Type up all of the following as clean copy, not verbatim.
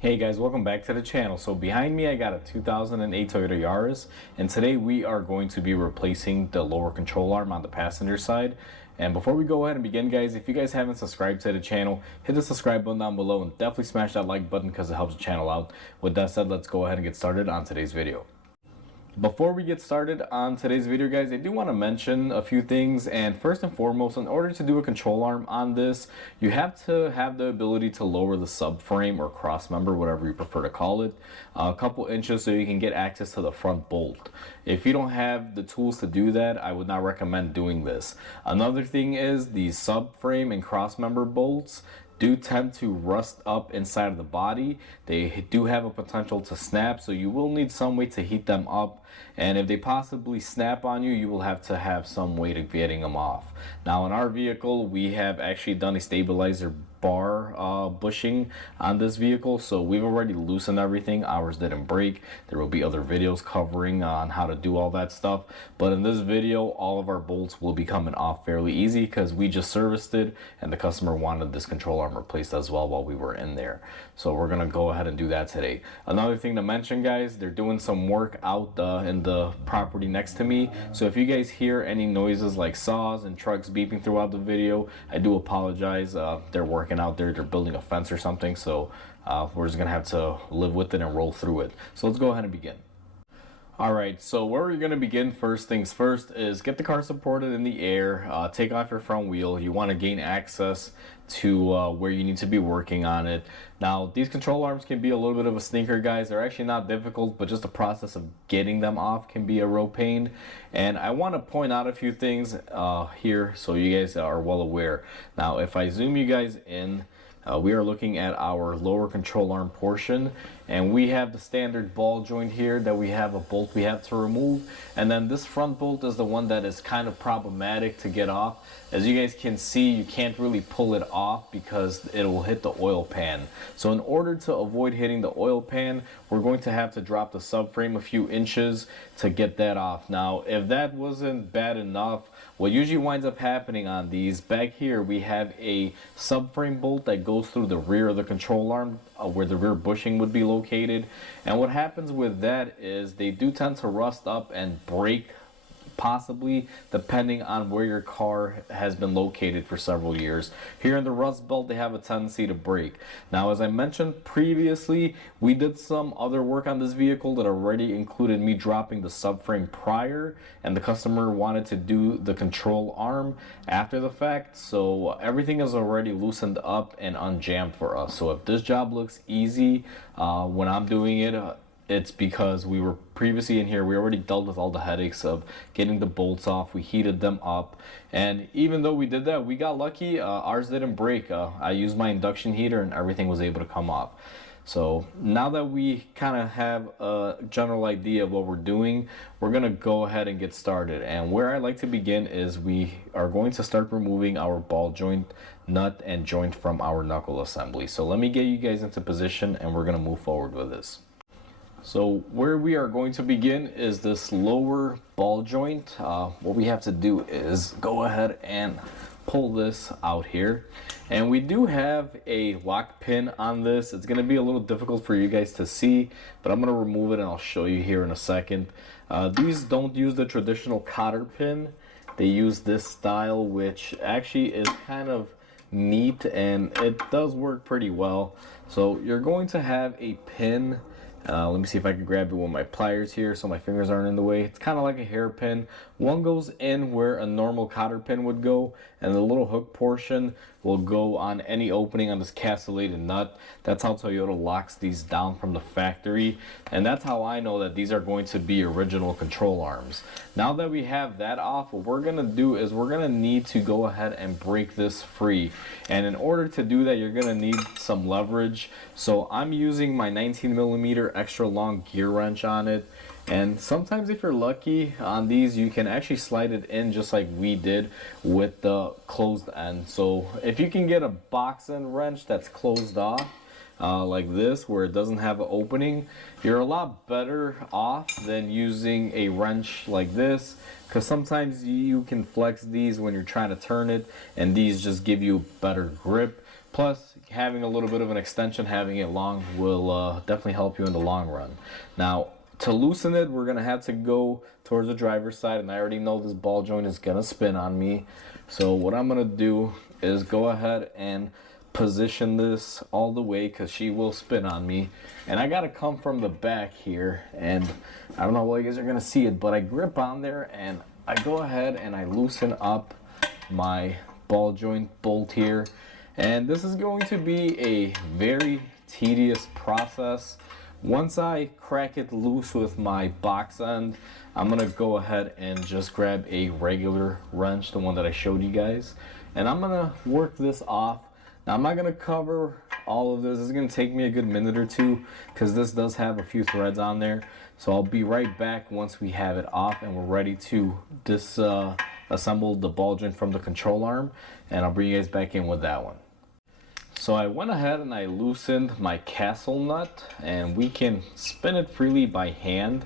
Hey guys, welcome back to the channel. So behind me I got a 2008 Toyota Yaris, and today we are going to be replacing the lower control arm on the passenger side. And before we go ahead and begin, guys, if you guys haven't subscribed to the channel, hit the subscribe button down below and definitely smash that like button because it helps the channel out. With that said, let's go ahead and get started on today's video. Before we get started on today's video, guys, I do want to mention a few things. And first and foremost, in order to do a control arm on this, you have to have the ability to lower the subframe or cross member, whatever you prefer to call it, a couple inches so you can get access to the front bolt. If you don't have the tools to do that, I would not recommend doing this. Another thing is the subframe and cross member bolts do tend to rust up inside of the body. They do have a potential to snap, so you will need some way to heat them up, and if they possibly snap on you, you will have to have some way to getting them off. Now in our vehicle, we have actually done a stabilizer bar bushing on this vehicle, so we've already loosened everything. Ours didn't break. There will be other videos covering on how to do all that stuff, but in this video all of our bolts will be coming off fairly easy because we just serviced it and the customer wanted this control arm replaced as well while we were in there. So we're gonna go ahead and do that today. Another thing to mention, guys, they're doing some work out in the property next to me, so if you guys hear any noises like saws and trucks beeping throughout the video, I do apologize. They're working out there, they're building a fence or something, so we're just gonna have to live with it and roll through it. So let's go ahead and begin. Alright, so where we're going to begin, first things first, is get the car supported in the air, take off your front wheel. You want to gain access to where you need to be working on it. Now, these control arms can be a little bit of a stinker, guys. They're actually not difficult, but just the process of getting them off can be a real pain. And I want to point out a few things here so you guys are well aware. Now, if I zoom you guys in, we are looking at our lower control arm portion, and we have the standard ball joint here that we have a bolt we have to remove, and then this front bolt is the one that is kind of problematic to get off. As you guys can see, you can't really pull it off because it will hit the oil pan. So in order to avoid hitting the oil pan, we're going to have to drop the subframe a few inches to get that off. Now, if that wasn't bad enough, what usually winds up happening on these, back here we have a subframe bolt that goes through the rear of the control arm where the rear bushing would be located, and what happens with that is they do tend to rust up and break, possibly depending on where your car has been located for several years. Here in the rust belt, they have a tendency to break. Now, as I mentioned previously, we did some other work on this vehicle that already included me dropping the subframe prior, and the customer wanted to do the control arm after the fact, so everything is already loosened up and unjammed for us. So if this job looks easy when I'm doing it, it's because we were previously in here, we already dealt with all the headaches of getting the bolts off. We heated them up, and even though we did that, we got lucky. Ours didn't break. I used my induction heater and everything was able to come off. So now that we kind of have a general idea of what we're doing, we're gonna go ahead and get started. And where I like to begin is we are going to start removing our ball joint, nut, and joint from our knuckle assembly. So let me get you guys into position and we're gonna move forward with this. So where we are going to begin is this lower ball joint. What we have to do is go ahead and pull this out here, and we do have a lock pin on this. It's going to be a little difficult for you guys to see, but I'm going to remove it and I'll show you here in a second. These don't use the traditional cotter pin. They use this style, which actually is kind of neat and it does work pretty well. So you're going to have a pin. Let me see if I can grab it with my pliers here so my fingers aren't in the way. It's kind of like a hairpin. One goes in where a normal cotter pin would go, and the little hook portion will go on any opening on this castellated nut. That's how Toyota locks these down from the factory, and that's how I know that these are going to be original control arms. Now that we have that off, what we're gonna do is we're gonna need to go ahead and break this free, and in order to do that, you're gonna need some leverage. So I'm using my 19mm extra long gear wrench on it, and sometimes if you're lucky on these, you can actually slide it in just like we did with the closed end. So if you can get a box end wrench that's closed off like this, where it doesn't have an opening, you're a lot better off than using a wrench like this, because sometimes you can flex these when you're trying to turn it, and these just give you better grip. Plus, having a little bit of an extension, having it long, will definitely help you in the long run. Now, to loosen it, we're gonna have to go towards the driver's side, and I already know this ball joint is gonna spin on me. So what I'm gonna do is go ahead and position this all the way, because she will spin on me. And I gotta come from the back here, and I don't know what you guys are gonna see it, but I grip on there and I go ahead and I loosen up my ball joint bolt here. And this is going to be a very tedious process. Once I crack it loose with my box end, I'm gonna go ahead and just grab a regular wrench, the one that I showed you guys, and I'm gonna work this off. Now, I'm not gonna cover all of this. It's gonna take me a good minute or two, because this does have a few threads on there. So I'll be right back once we have it off and we're ready to disassemble the ball joint from the control arm, and I'll bring you guys back in with that one. So I went ahead and I loosened my castle nut, and we can spin it freely by hand.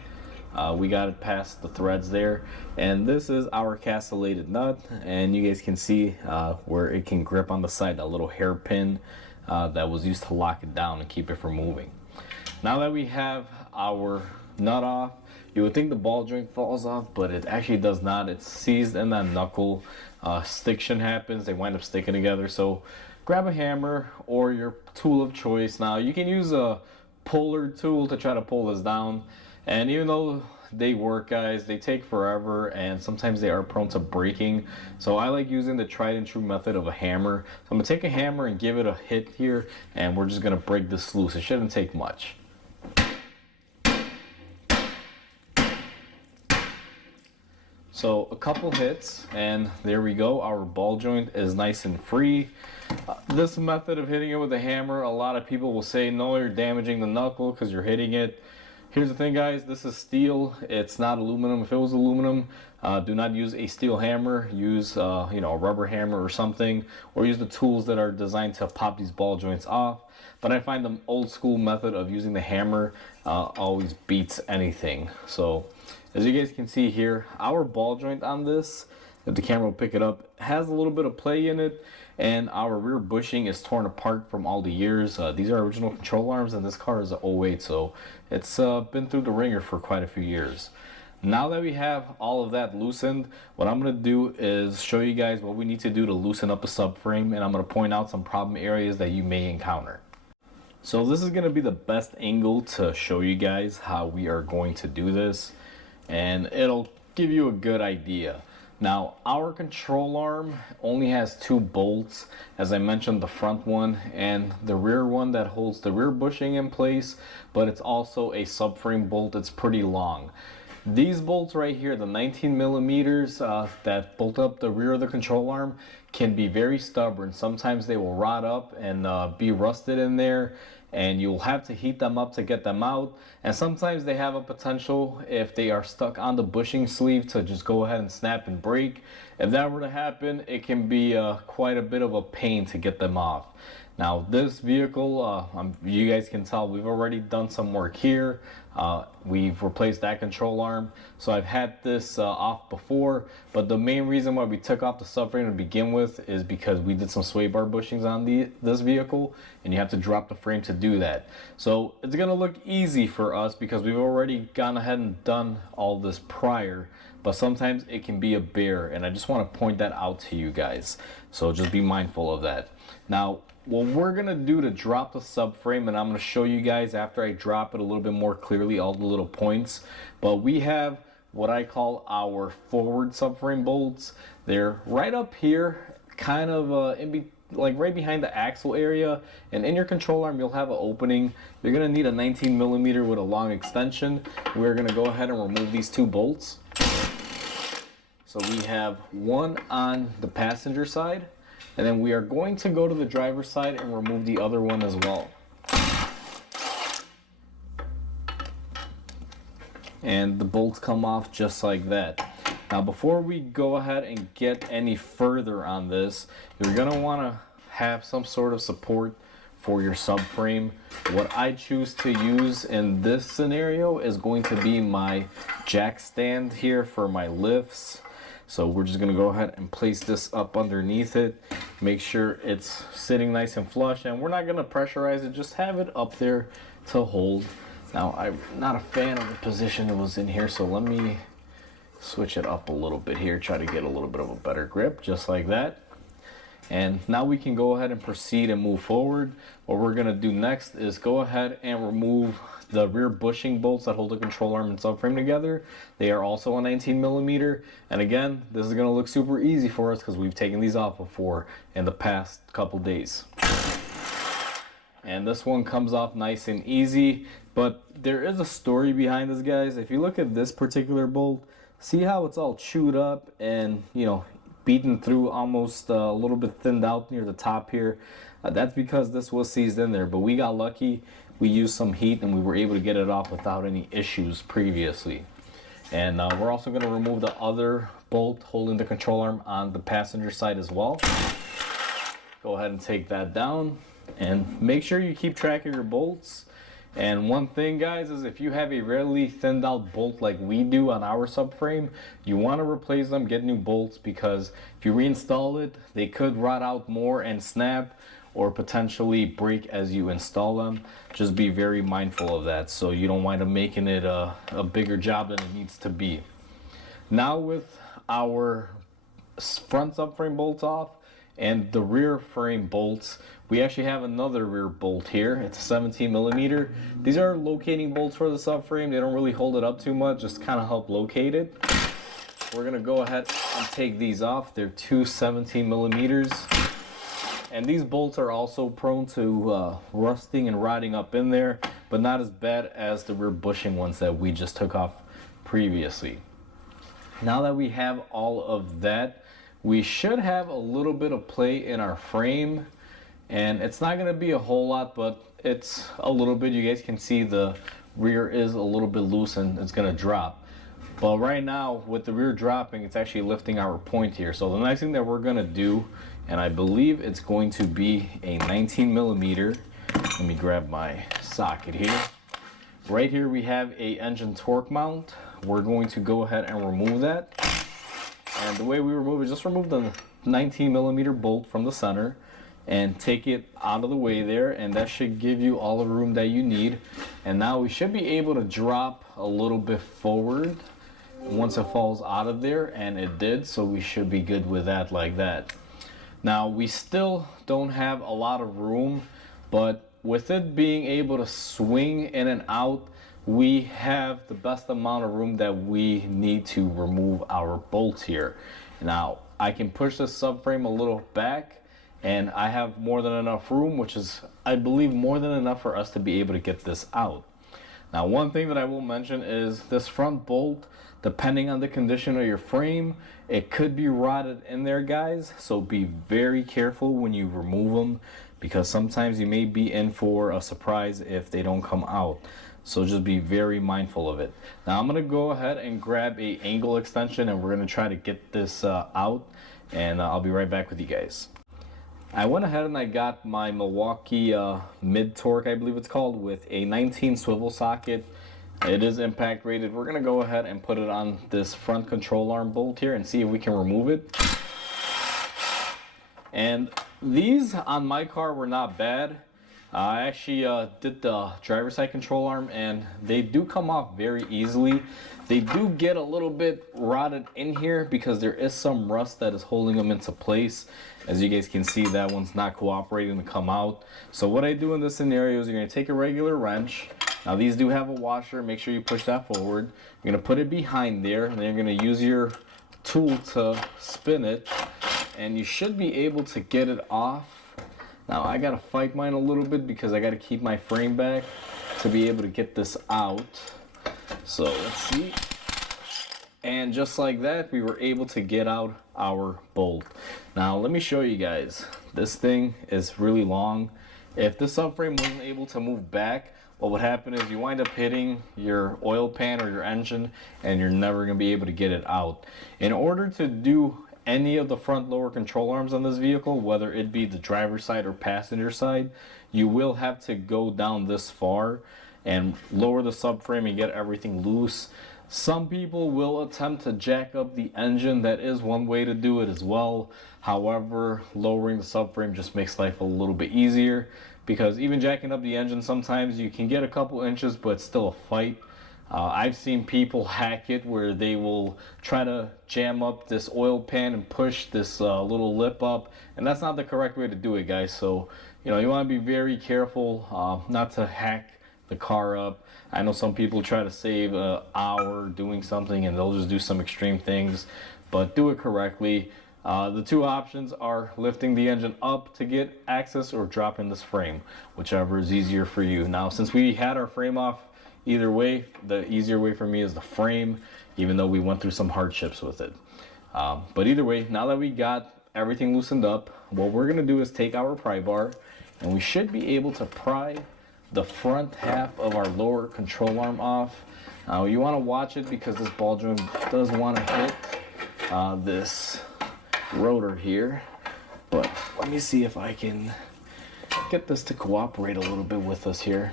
We got it past the threads there, and this is our castellated nut, and you guys can see where it can grip on the side, that little hairpin that was used to lock it down and keep it from moving. Now that we have our nut off, you would think the ball joint falls off, but it actually does not. It's seized in that knuckle. Stiction happens, they wind up sticking together. So grab a hammer or your tool of choice. Now, you can use a puller tool to try to pull this down, and even though they work, guys, they take forever and sometimes they are prone to breaking. So I like using the tried and true method of a hammer. So I'm gonna take a hammer and give it a hit here, and we're just gonna break this loose. It shouldn't take much. So a couple hits, and there we go. Our ball joint is nice and free. This method of hitting it with a hammer, a lot of people will say, no, you're damaging the knuckle because you're hitting it. Here's the thing, guys, this is steel, it's not aluminum. If it was aluminum, do not use a steel hammer. Use a rubber hammer or something, or use the tools that are designed to pop these ball joints off. But I find the old school method of using the hammer always beats anything. So as you guys can see here, our ball joint on this, if the camera will pick it up, has a little bit of play in it, and our rear bushing is torn apart from all the years. These are original control arms, and this car is a 08, so it's been through the ringer for quite a few years. Now that we have all of that loosened, what I'm going to do is show you guys what we need to do to loosen up a subframe, and I'm going to point out some problem areas that you may encounter. So this is going to be the best angle to show you guys how we are going to do this, and it'll give you a good idea. Now, our control arm only has two bolts, as I mentioned, the front one and the rear one that holds the rear bushing in place, but it's also a subframe bolt. It's pretty long. These bolts right here, the 19 millimeters that bolt up the rear of the control arm, can be very stubborn. Sometimes they will rot up and be rusted in there, and you'll have to heat them up to get them out. And sometimes they have a potential, if they are stuck on the bushing sleeve, to just go ahead and snap and break. If that were to happen, it can be quite a bit of a pain to get them off. Now, this vehicle, you guys can tell we've already done some work here. We've replaced that control arm, so I've had this off before, but the main reason why we took off the subframe to begin with is because we did some sway bar bushings on this vehicle, and you have to drop the frame to do that. So it's gonna look easy for us because we've already gone ahead and done all this prior, but sometimes it can be a bear, and I just want to point that out to you guys, so just be mindful of that. Now, what we're gonna do to drop the subframe, and I'm gonna show you guys after I drop it a little bit more clearly, all the little points, but we have what I call our forward subframe bolts. They're right up here, kind of like right behind the axle area, and in your control arm you'll have an opening. You're gonna need a 19 millimeter with a long extension. We're gonna go ahead and remove these two bolts. So we have one on the passenger side, and then we are going to go to the driver's side and remove the other one as well. And the bolts come off just like that. Now, before we go ahead and get any further on this, you're gonna wanna have some sort of support for your subframe. What I choose to use in this scenario is going to be my jack stand here for my lifts. So we're just gonna go ahead and place this up underneath it, make sure it's sitting nice and flush, and we're not gonna pressurize it, just have it up there to hold. Now, I'm not a fan of the position it was in here, so let me switch it up a little bit here, try to get a little bit of a better grip, just like that. And now we can go ahead and proceed and move forward. What we're gonna do next is go ahead and remove the rear bushing bolts that hold the control arm and subframe together. They are also a 19mm. And again, this is gonna look super easy for us because we've taken these off before in the past couple days. And this one comes off nice and easy, but there is a story behind this, guys. If you look at this particular bolt, see how it's all chewed up and, you know, beaten through, almost a little bit thinned out near the top here. That's because this was seized in there, but we got lucky. We used some heat and we were able to get it off without any issues previously. And we're also going to remove the other bolt holding the control arm on the passenger side as well. Go ahead and take that down and make sure you keep track of your bolts. And one thing, guys, is if you have a really thinned out bolt like we do on our subframe, you want to replace them, get new bolts, because if you reinstall it, they could rot out more and snap, or potentially break as you install them. Just be very mindful of that so you don't wind up making it a bigger job than it needs to be. Now with our front subframe bolts off and the rear frame bolts, we actually have another rear bolt here. It's a 17mm. These are locating bolts for the subframe. They don't really hold it up too much, just kind of help locate it. We're gonna go ahead and take these off. They're two 17mm. And these bolts are also prone to rusting and rotting up in there, but not as bad as the rear bushing ones that we just took off previously. Now that we have all of that, we should have a little bit of play in our frame, and it's not going to be a whole lot, but it's a little bit. You guys can see the rear is a little bit loose and it's going to drop. But right now, with the rear dropping, it's actually lifting our point here. So the next thing that we're going to do, and I believe it's going to be a 19mm. Let me grab my socket here. Right here we have a engine torque mount. We're going to go ahead and remove that. And the way we remove it, just remove the 19mm bolt from the center and take it out of the way there, and that should give you all the room that you need. And now we should be able to drop a little bit forward once it falls out of there, and it did, so we should be good with that like that. Now we still don't have a lot of room, but with it being able to swing in and out, we have the best amount of room that we need to remove our bolts here. Now I can push the subframe a little back, and I have more than enough room, which is, I believe, more than enough for us to be able to get this out. Now, one thing that I will mention is this front bolt, depending on the condition of your frame, it could be rotted in there, guys. So be very careful when you remove them, because sometimes you may be in for a surprise if they don't come out. So just be very mindful of it. Now I'm gonna go ahead and grab a angle extension, and we're gonna try to get this out, and I'll be right back with you guys. I went ahead and I got my Milwaukee mid torque, I believe it's called, with a 19 swivel socket. It is impact rated. We're gonna go ahead and put it on this front control arm bolt here and see if we can remove it. And these on my car were not bad. I actually did the driver's side control arm, and they do come off very easily. They do get a little bit rotted in here because there is some rust that is holding them into place. As you guys can see, that one's not cooperating to come out. So what I do in this scenario is you're going to take a regular wrench. Now these do have a washer. Make sure you push that forward. You're going to put it behind there, and then you're going to use your tool to spin it, and you should be able to get it off. Now I gotta fight mine a little bit because I gotta keep my frame back to be able to get this out. So let's see. And just like that, we were able to get out our bolt. Now let me show you guys. This thing is really long. If the subframe wasn't able to move back, what would happen is you wind up hitting your oil pan or your engine, and you're never gonna be able to get it out. In order to do any of the front lower control arms on this vehicle, whether it be the driver's side or passenger side, you will have to go down this far and lower the subframe and get everything loose. Some people will attempt to jack up the engine. That is one way to do it as well. However, lowering the subframe just makes life a little bit easier, because even jacking up the engine, sometimes you can get a couple inches, but it's still a fight. I've seen people hack it where they will try to jam up this oil pan and push this little lip up, and that's not the correct way to do it, guys. So, you want to be very careful not to hack the car up. I know some people try to save an hour doing something and they'll just do some extreme things, but do it correctly. The two options are lifting the engine up to get access or dropping this frame, whichever is easier for you. Now, since we had our frame off, either way, the easier way for me is the frame, even though we went through some hardships with it. But either way, now that we got everything loosened up, what we're gonna do is take our pry bar, and we should be able to pry the front half of our lower control arm off. Now you want to watch it because this ball joint does want to hit this rotor here, but let me see if I can get this to cooperate a little bit with us here.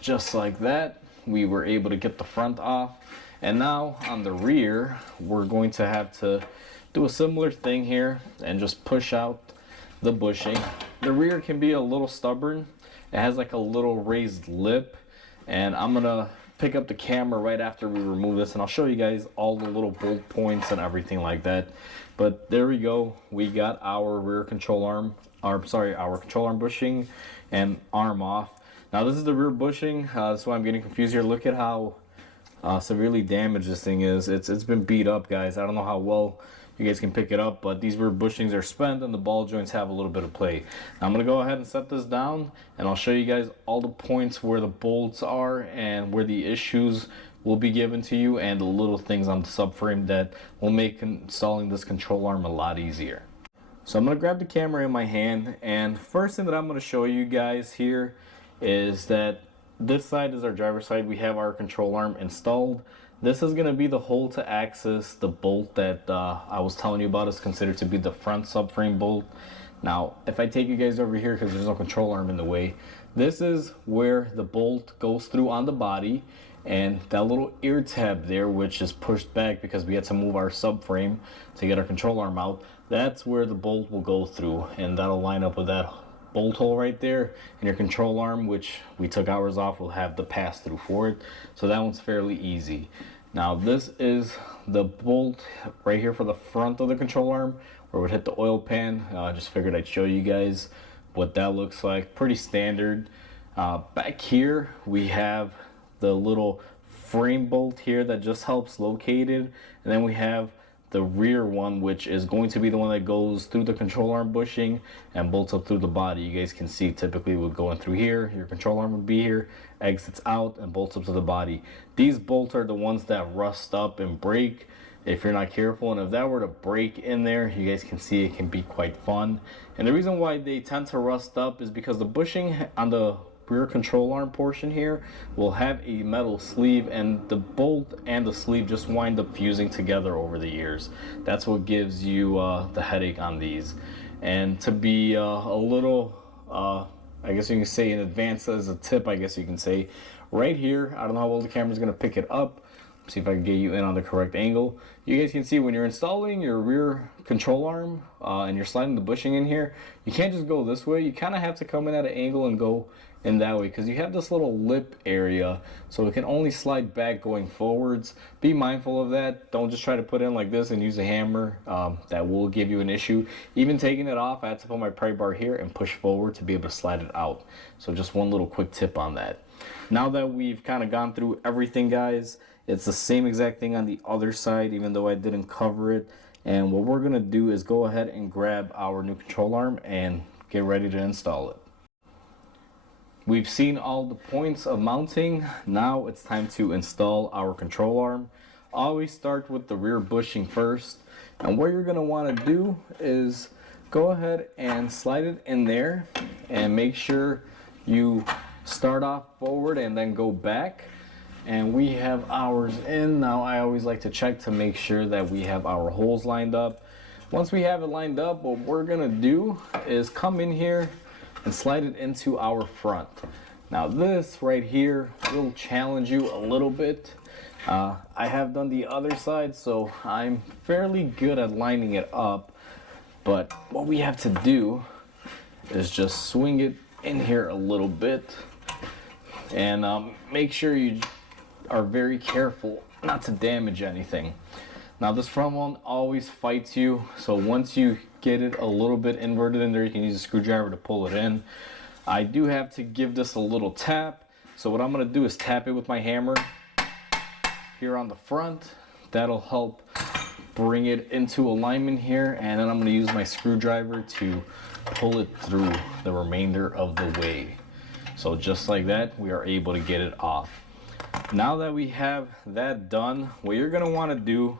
Just like that, we were able to get the front off, and now on the rear we're going to have to do a similar thing here and just push out the bushing. The rear can be a little stubborn. It has like a little raised lip, and I'm gonna pick up the camera right after we remove this and I'll show you guys all the little bolt points and everything like that. But there we go, we got our rear control arm, our control arm bushing and arm off. Now this is the rear bushing, that's why I'm getting confused here. Look at how severely damaged this thing is. It's been beat up, guys. I don't know how well you guys can pick it up, but these rear bushings are spent and the ball joints have a little bit of play. Now I'm gonna go ahead and set this down and I'll show you guys all the points where the bolts are and where the issues will be given to you, and the little things on the subframe that will make installing this control arm a lot easier. So I'm gonna grab the camera in my hand, and first thing that I'm gonna show you guys here is that this side is our driver's side. We have our control arm installed. This is going to be the hole to access the bolt that I was telling you about is considered to be the front subframe bolt. Now, if I take you guys over here, because there's no control arm in the way, this is where the bolt goes through on the body, and that little ear tab there, which is pushed back because we had to move our subframe to get our control arm out, that's where the bolt will go through, and that'll line up with that bolt hole right there. And your control arm, which we took ours off, will have the pass through for it, so that one's fairly easy. Now this is the bolt right here for the front of the control arm where it would hit the oil pan. I just figured I'd show you guys what that looks like. Pretty standard. Back here we have the little frame bolt here that just helps locate it, and then we have the rear one, which is going to be the one that goes through the control arm bushing and bolts up through the body. You guys can see typically would go in through here, your control arm would be here, exits out and bolts up to the body. These bolts are the ones that rust up and break if you're not careful, and if that were to break in there, you guys can see it can be quite fun. And the reason why they tend to rust up is because the bushing on the rear control arm portion here will have a metal sleeve, and the bolt and the sleeve just wind up fusing together over the years. That's what gives you the headache on these. And to be a little I guess you can say in advance, as a tip, I guess you can say, right here, I don't know how well the camera's gonna pick it up. See if I can get you in on the correct angle. You guys can see when you're installing your rear control arm and you're sliding the bushing in here, you can't just go this way. You kind of have to come in at an angle and go in that way, because you have this little lip area, so it can only slide back going forwards. Be mindful of that. Don't just try to put in like this and use a hammer. That will give you an issue. Even taking it off, I had to put my pry bar here and push forward to be able to slide it out. So just one little quick tip on that. Now that we've kind of gone through everything, guys, it's the same exact thing on the other side, even though I didn't cover it. And what we're gonna do is go ahead and grab our new control arm and get ready to install it. We've seen all the points of mounting. Now it's time to install our control arm. Always start with the rear bushing first. And what you're gonna wanna do is go ahead and slide it in there and make sure you start off forward and then go back. And we have ours in. Now I always like to check to make sure that we have our holes lined up. Once we have it lined up, what we're gonna do is come in here and slide it into our front. Now this right here will challenge you a little bit. I have done the other side, so I'm fairly good at lining it up. But what we have to do is just swing it in here a little bit, and make sure you are very careful not to damage anything. Now this front one always fights you, so once you get it a little bit inverted in there, you can use a screwdriver to pull it in. I do have to give this a little tap, so what I'm going to do is tap it with my hammer here on the front. That'll help bring it into alignment here, and then I'm going to use my screwdriver to pull it through the remainder of the way. So just like that, we are able to get it off. Now that we have that done, what you're going to want to do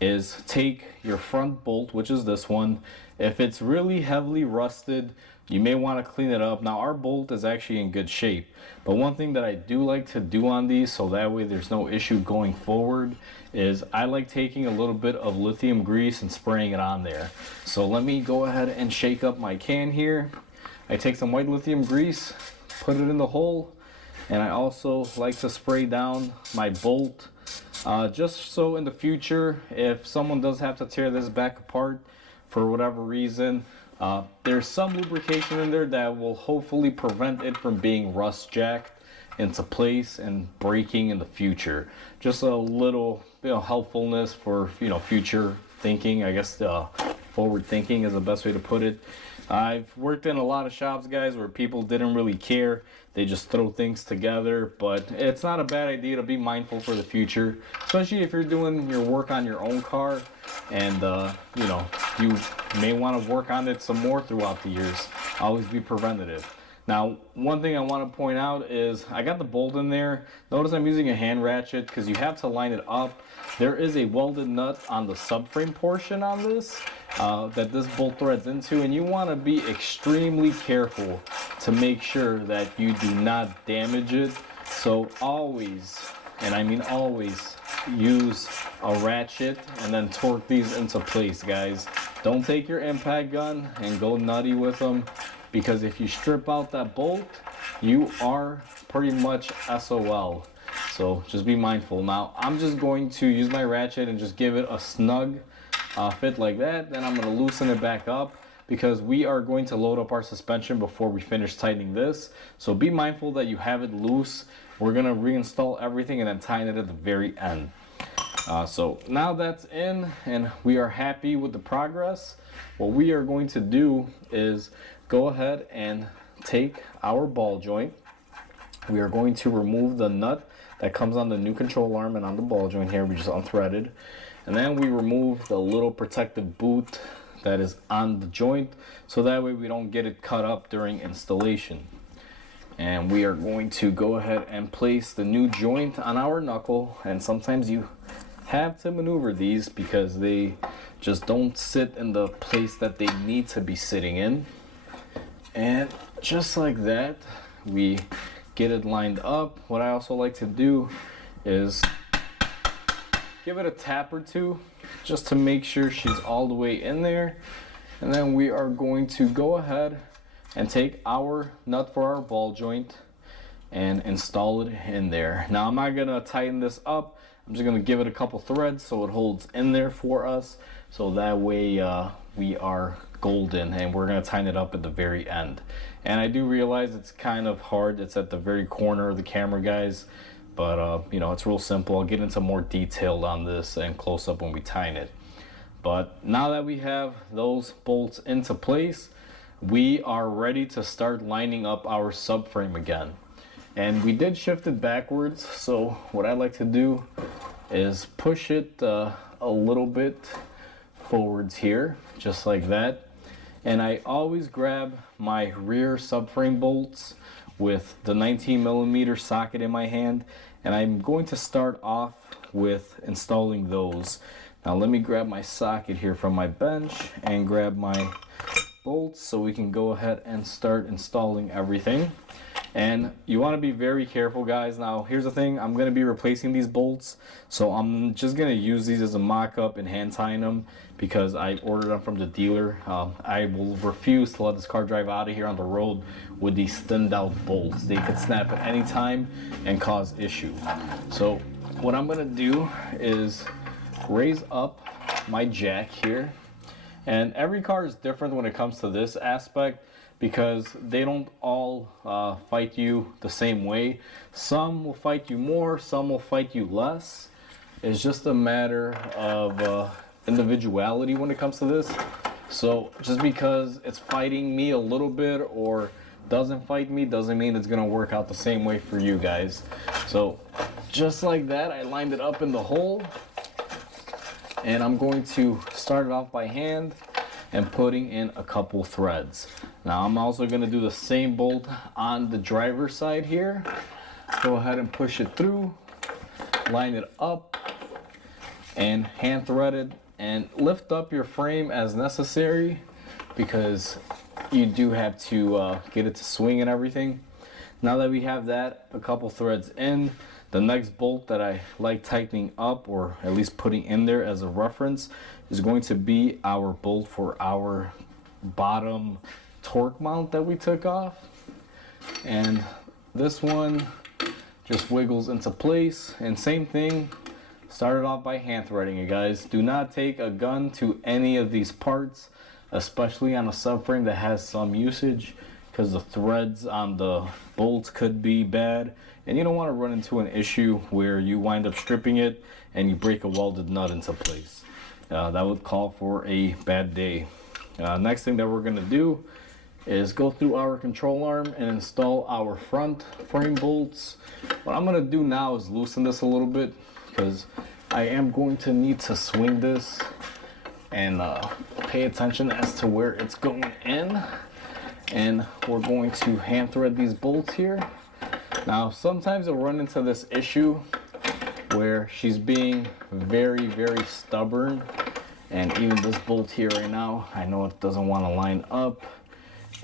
is take your front bolt, which is this one. If it's really heavily rusted, you may want to clean it up. Now our bolt is actually in good shape, but one thing that I do like to do on these, so that way there's no issue going forward, is I like taking a little bit of lithium grease and spraying it on there. So let me go ahead and shake up my can here. I take some white lithium grease, put it in the hole, and I also like to spray down my bolt, just so in the future, if someone does have to tear this back apart for whatever reason, there's some lubrication in there that will hopefully prevent it from being rust jacked into place and breaking in the future. Just a little, helpfulness for, future thinking. I guess forward thinking is the best way to put it. I've worked in a lot of shops, guys, where people didn't really care. They just throw things together, but it's not a bad idea to be mindful for the future, especially if you're doing your work on your own car, and you may want to work on it some more throughout the years. Always be preventative. Now, one thing I want to point out is I got the bolt in there. Notice I'm using a hand ratchet because you have to line it up. There is a welded nut on the subframe portion on this that this bolt threads into, and you want to be extremely careful to make sure that you do not damage it. So always, and I mean always, use a ratchet and then torque these into place, guys. Don't take your impact gun and go nutty with them, because if you strip out that bolt, you are pretty much SOL. So just be mindful. Now I'm just going to use my ratchet and just give it a snug fit like that. Then I'm going to loosen it back up, because we are going to load up our suspension before we finish tightening this. So be mindful that you have it loose. We're going to reinstall everything and then tighten it at the very end. So now that's in and we are happy with the progress, what we are going to do is go ahead and take our ball joint. We are going to remove the nut that comes on the new control arm and on the ball joint here. We just unthreaded. And then we remove the little protective boot that is on the joint, so that way we don't get it cut up during installation. And we are going to go ahead and place the new joint on our knuckle. And sometimes you have to maneuver these because they just don't sit in the place that they need to be sitting in. And just like that, we get it lined up. What I also like to do is give it a tap or two just to make sure she's all the way in there. And then we are going to go ahead and take our nut for our ball joint and install it in there. Now I'm not gonna tighten this up. I'm just gonna give it a couple threads so it holds in there for us. So that way we are golden, and we're gonna tighten it up at the very end. And I do realize it's kind of hard. It's at the very corner of the camera, guys. But it's real simple. I'll get into more detail on this and close up when we tighten it. But now that we have those bolts into place, we are ready to start lining up our subframe again. And we did shift it backwards, so what I like to do is push it a little bit forwards here, just like that. And I always grab my rear subframe bolts with the 19mm socket in my hand, and I'm going to start off with installing those. Now let me grab my socket here from my bench and grab my bolts so we can go ahead and start installing everything. And you want to be very careful, guys. Now here's the thing, I'm going to be replacing these bolts, so I'm just going to use these as a mock-up and hand tying them because I ordered them from the dealer. I will refuse to let this car drive out of here on the road with these thinned out bolts. They could snap at any time and cause issue. So what I'm going to do is raise up my jack here, and every car is different when it comes to this aspect, because they don't all fight you the same way. Some will fight you more, some will fight you less. It's just a matter of individuality when it comes to this. So just because it's fighting me a little bit or doesn't fight me doesn't mean it's gonna work out the same way for you guys. So just like that, I lined it up in the hole, and I'm going to start it off by hand and putting in a couple threads. Now I'm also going to do the same bolt on the driver's side here. Go ahead and push it through, line it up, and hand thread it, and lift up your frame as necessary because you do have to get it to swing and everything. Now that we have that, a couple threads in, the next bolt that I like tightening up, or at least putting in there as a reference, is going to be our bolt for our bottom torque mount that we took off. And this one just wiggles into place, and same thing, started off by hand threading it, guys. Do not take a gun to any of these parts, especially on a subframe that has some usage, because the threads on the bolts could be bad, and you don't want to run into an issue where you wind up stripping it and you break a welded nut into place. That would call for a bad day. Next thing that we're going to do is go through our control arm and install our front frame bolts. What I'm going to do now is loosen this a little bit because I am going to need to swing this and pay attention as to where it's going in. And we're going to hand thread these bolts here. Now sometimes you'll run into this issue where she's being very stubborn, and even this bolt here right now, I know it doesn't want to line up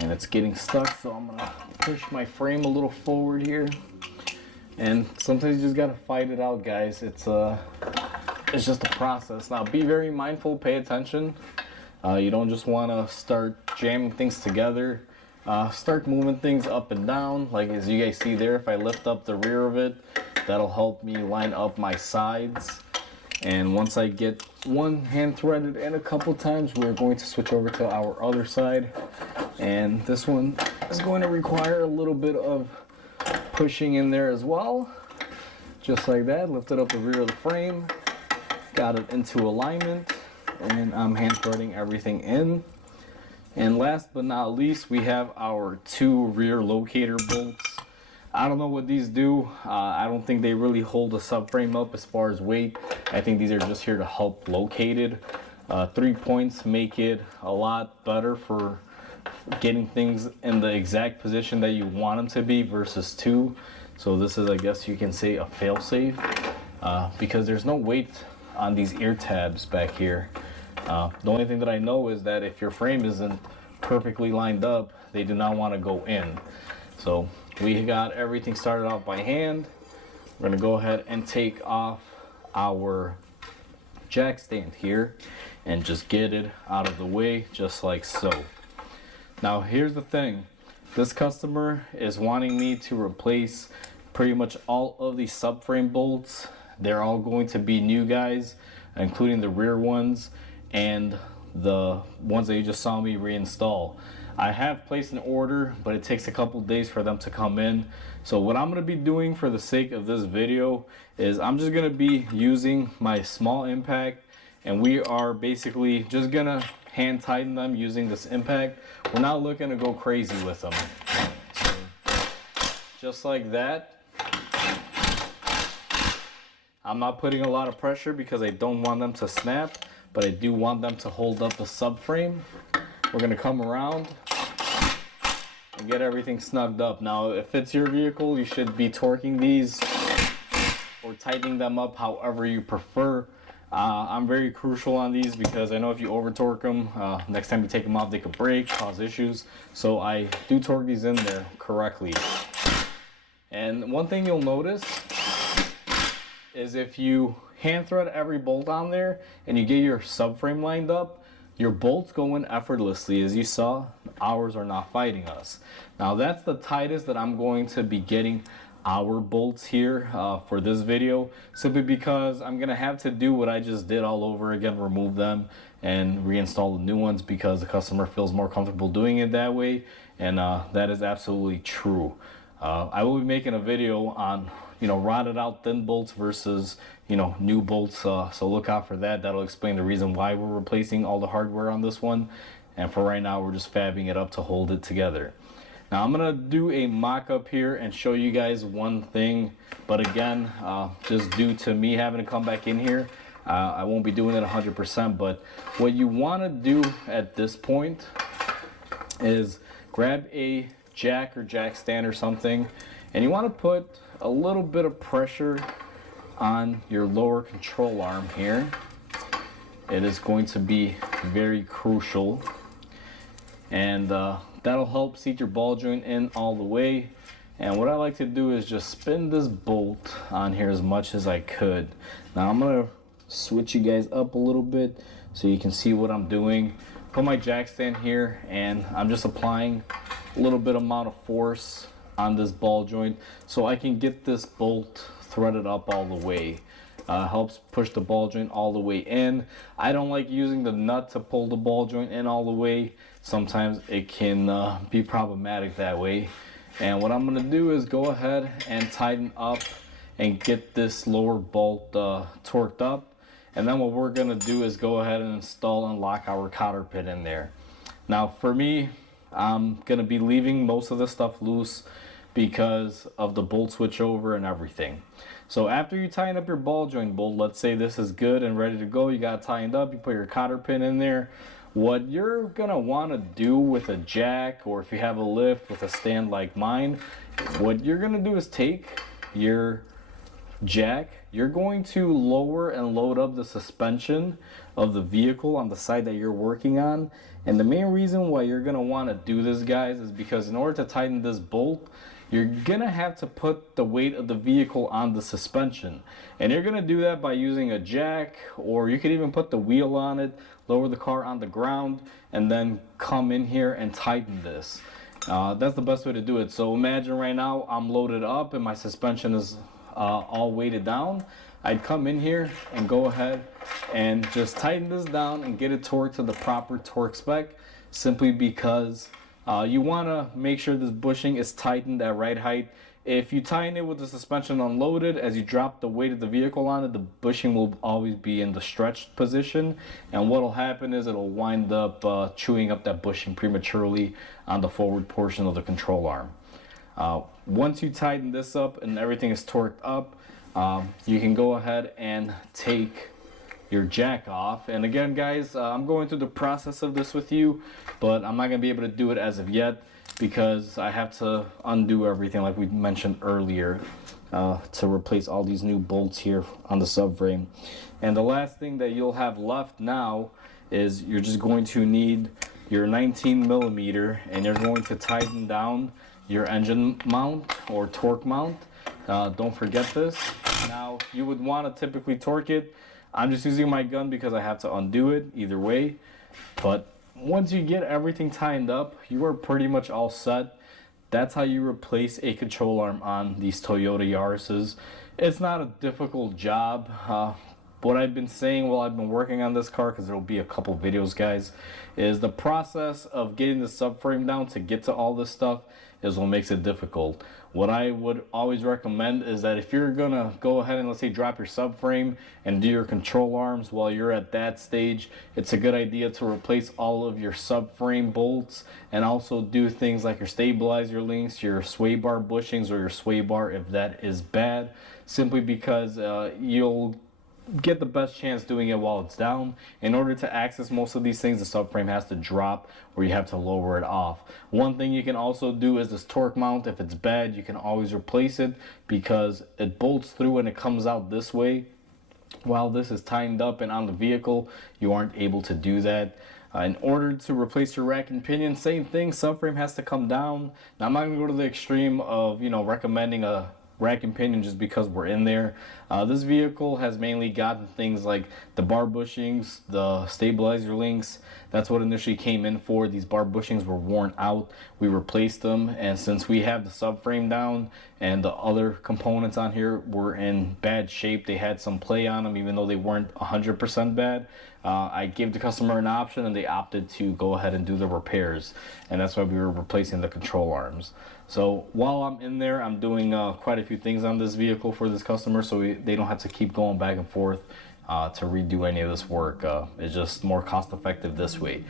and it's getting stuck, so I'm gonna push my frame a little forward here. And sometimes you just gotta fight it out, guys. It's just a process. Now be very mindful, pay attention. You don't just want to start jamming things together. Start moving things up and down, like as you guys see there. If I lift up the rear of it, that'll help me line up my sides. And once I get one hand threaded in a couple times, we're going to switch over to our other side. And this one is going to require a little bit of pushing in there as well. Just like that, lifted up the rear of the frame, got it into alignment, and I'm hand threading everything in. And last but not least, we have our two rear locator bolts. I don't know what these do. I don't think they really hold the subframe up as far as weight. I think these are just here to help locate it. 3 points make it a lot better for getting things in the exact position that you want them to be versus 2. So this is, I guess you can say, a fail-safe because there's no weight on these ear tabs back here. The only thing that I know is that if your frame isn't perfectly lined up, they do not want to go in. So we got everything started off by hand. We're going to go ahead and take off our jack stand here and just get it out of the way, just like so. Now here's the thing. This customer is wanting me to replace pretty much all of these subframe bolts. They're all going to be new, guys, including the rear ones and the ones that you just saw me reinstall. I have placed an order, but it takes a couple days for them to come in. So what I'm going to be doing for the sake of this video is I'm just going to be using my small impact, and we are basically just going to hand tighten them using this impact. We're not looking to go crazy with them. So just like that. I'm not putting a lot of pressure because I don't want them to snap, but I do want them to hold up the subframe. We're gonna come around and get everything snugged up. Now, if it's your vehicle, you should be torquing these or tightening them up however you prefer. I'm very crucial on these because I know if you over torque them, next time you take them off, they could break, cause issues. So I do torque these in there correctly. And one thing you'll notice is if you hand thread every bolt on there and you get your subframe lined up, your bolts go in effortlessly. As you saw, ours are not fighting us. Now that's the tightest that I'm going to be getting our bolts here for this video, simply because I'm gonna have to do what I just did all over again, remove them and reinstall the new ones, because the customer feels more comfortable doing it that way. And that is absolutely true. I will be making a video on, you know, rotted out thin bolts versus, you know, new bolts, so look out for that. That'll explain the reason why we're replacing all the hardware on this one. And for right now, we're just fabbing it up to hold it together. Now I'm gonna do a mock-up here and show you guys one thing, but again, just due to me having to come back in here, I won't be doing it 100%. But what you want to do at this point is grab a jack or jack stand or something, and you want to put a little bit of pressure on your lower control arm here. It is going to be very crucial, and that'll help seat your ball joint in all the way. And what I like to do is just spin this bolt on here as much as I could. Now I'm gonna switch you guys up a little bit so you can see what I'm doing. Put my jack stand here, and I'm just applying a little bit amount of force on this ball joint so I can get this bolt threaded up all the way. Helps push the ball joint all the way in. I don't like using the nut to pull the ball joint in all the way. Sometimes it can be problematic that way. And what I'm gonna do is go ahead and tighten up and get this lower bolt torqued up. And then what we're gonna do is go ahead and install and lock our cotter pin in there. Now for me, I'm gonna be leaving most of this stuff loose because of the bolt switch over and everything. So after you tighten up your ball joint bolt, let's say this is good and ready to go, you got it tightened up, you put your cotter pin in there. What you're gonna wanna do with a jack, or if you have a lift with a stand like mine, what you're gonna do is take your jack, you're going to lower and load up the suspension of the vehicle on the side that you're working on. And the main reason why you're gonna wanna do this, guys, is because in order to tighten this bolt, you're gonna have to put the weight of the vehicle on the suspension. And you're gonna do that by using a jack, or you could even put the wheel on it, lower the car on the ground, and then come in here and tighten this. That's the best way to do it. So imagine right now I'm loaded up and my suspension is all weighted down. I'd come in here and go ahead and just tighten this down and get it torqued to the proper torque spec, simply because you want to make sure this bushing is tightened at right height. If you tighten it with the suspension unloaded, as you drop the weight of the vehicle on it, the bushing will always be in the stretched position, and what will happen is it'll wind up chewing up that bushing prematurely on the forward portion of the control arm. Once you tighten this up and everything is torqued up, you can go ahead and take your jack off. And again, guys, I'm going through the process of this with you, but I'm not gonna be able to do it as of yet because I have to undo everything like we mentioned earlier to replace all these new bolts here on the subframe. And the last thing that you'll have left now is you're just going to need your 19mm, and you're going to tighten down your engine mount or torque mount. Don't forget this. Now you would want to typically torque it. I'm just using my gun because I have to undo it either way. But once you get everything tightened up, you are pretty much all set. That's how you replace a control arm on these Toyota Yarises. It's not a difficult job. What I've been saying while I've been working on this car, because there will be a couple videos, guys, is the process of getting the subframe down to get to all this stuff is what makes it difficult. What I would always recommend is that if you're gonna go ahead and, let's say, drop your subframe and do your control arms while you're at that stage, it's a good idea to replace all of your subframe bolts and also do things like your stabilizer links, your sway bar bushings, or your sway bar if that is bad, simply because you'll get the best chance doing it while it's down. In order to access most of these things, the subframe has to drop or you have to lower it off. One thing you can also do is this torque mount. If it's bad, you can always replace it because it bolts through and it comes out this way. While this is tightened up and on the vehicle, you aren't able to do that. In order to replace your rack and pinion, same thing, subframe has to come down. Now I'm not going to go to the extreme of, you know, recommending a rack and pinion just because we're in there. This vehicle has mainly gotten things like the bar bushings, the stabilizer links. That's what initially came in for. These bar bushings were worn out. We replaced them, and since we have the subframe down and the other components on here were in bad shape, they had some play on them even though they weren't 100% bad. I gave the customer an option and they opted to go ahead and do the repairs, and that's why we were replacing the control arms. So while I'm in there, I'm doing quite a few things on this vehicle for this customer, so they don't have to keep going back and forth to redo any of this work. It's just more cost effective this way.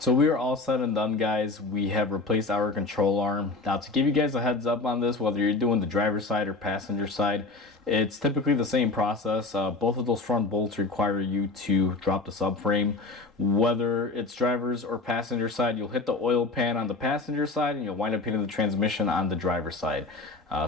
So we are all said and done, guys. We have replaced our control arm. Now, to give you guys a heads up on this, whether you're doing the driver's side or passenger side, it's typically the same process. Both of those front bolts require you to drop the subframe. Whether it's driver's or passenger side, you'll hit the oil pan on the passenger side and you'll wind up hitting the transmission on the driver's side.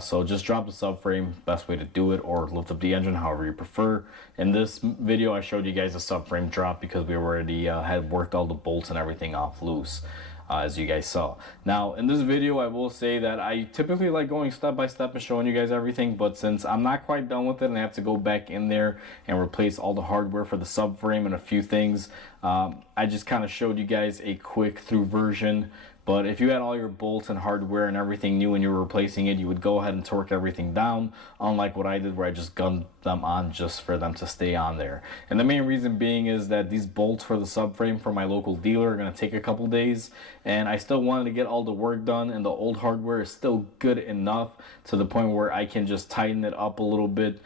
So just drop the subframe, best way to do it, or lift up the engine, however you prefer. In this video, I showed you guys the subframe drop because we already had worked all the bolts and everything off loose, as you guys saw. Now, in this video, I will say that I typically like going step by step and showing you guys everything, but since I'm not quite done with it and I have to go back in there and replace all the hardware for the subframe and a few things, I just kind of showed you guys a quick through version. But if you had all your bolts and hardware and everything new and you were replacing it, you would go ahead and torque everything down, unlike what I did where I just gunned them on just for them to stay on there. And the main reason being is that these bolts for the subframe from my local dealer are going to take a couple days, and I still wanted to get all the work done, and the old hardware is still good enough to the point where I can just tighten it up a little bit,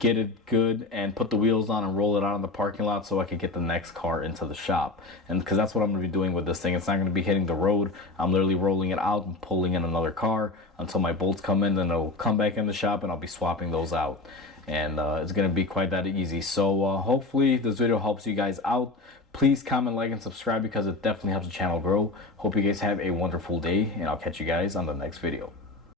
get it good, and put the wheels on and roll it out in the parking lot so I can get the next car into the shop. And because that's what I'm going to be doing with this thing, it's not going to be hitting the road. I'm literally rolling it out and pulling in another car until my bolts come in, then it'll come back in the shop and I'll be swapping those out. And it's going to be quite that easy. So hopefully this video helps you guys out. Please comment, like, and subscribe because it definitely helps the channel grow. Hope you guys have a wonderful day, and I'll catch you guys on the next video.